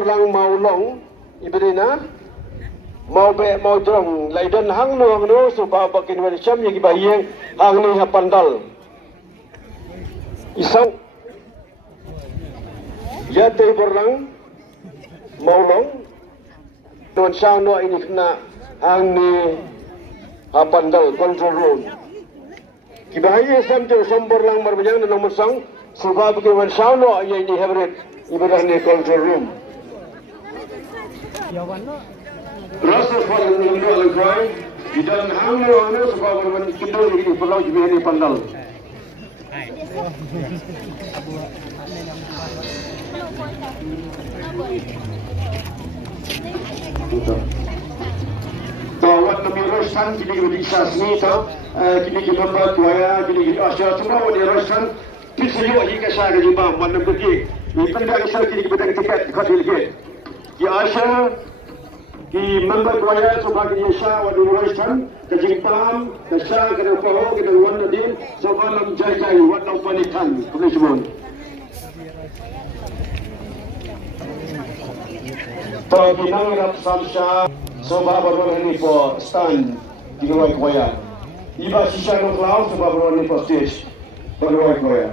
berlang mau long ibrina mau be mau jong laidan hang no supaya bakin wali syam yang bayang hang ni hapandal isang ya te berlang mau long don syang no ini kena hang ni hapandal control room kibahaya sampai sombor lang berbanyang dan nomor sang supaya bakin wali syam no yang ini hybrid ibrah ni control room rasa pada menunggu alquran di dalam hamil anu sebab bermain kidul ini pulau juga ini pandal. Tawat nabi Roshan kini kita sasni tau kini kita buat waya kini kita asyik semua wadi Roshan pisau lagi kesal ke jumpa mana pergi. Ini pendak kesal kini kita tiket kau lagi. Ya asyik di member kuaya sebab dia syah wadi Roshan kejingtam kesal kena poho kena wan nadim sebab lam jai wat lam panikan boleh semua. Tapi nang rap samsha sebab baru ini po stand di kuaya. Iba sisa no cloud sebab baru ini po stage baru kuaya.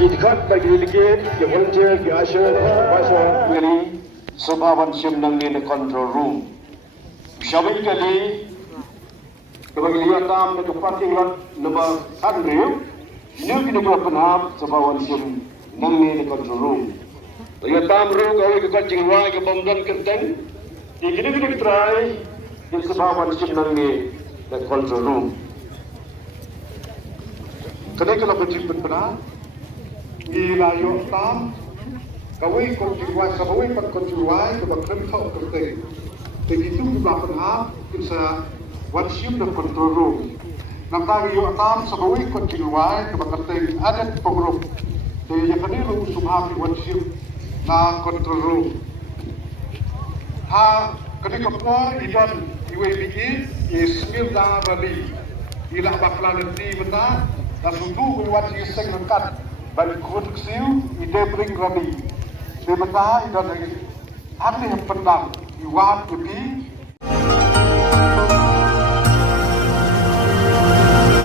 Didekat bagi delegate, ke volunteer, ke usher, pasal kali sebahawan siam nang ni control room. Syabil kali kebagi lihat tam ke parking lot nombor 1 ini kini kau penhap sebahawan siam nang ni control room. Lihat tam room kau ke kancing wai ke bomdan kenteng. Ini try di sebahawan siam nang ni control room. Kedai kalau berjumpa benar. Ilayo tam kawai kontinuai kawai kontinuai ke bakal kau kerja. Begitu juga pernah kita warship dan control room. Nampak yo tam kawai kontinuai ke bakal ada program. Jadi yang kini room subham warship na control room. Ha kini kapur idan UABE Ismail dah balik. Ilah bakalan nanti benar dan sudu warship segmentat. Bagi produksiu ide bring rabi. Sementara ide lagi ada yang pendam iwan lebih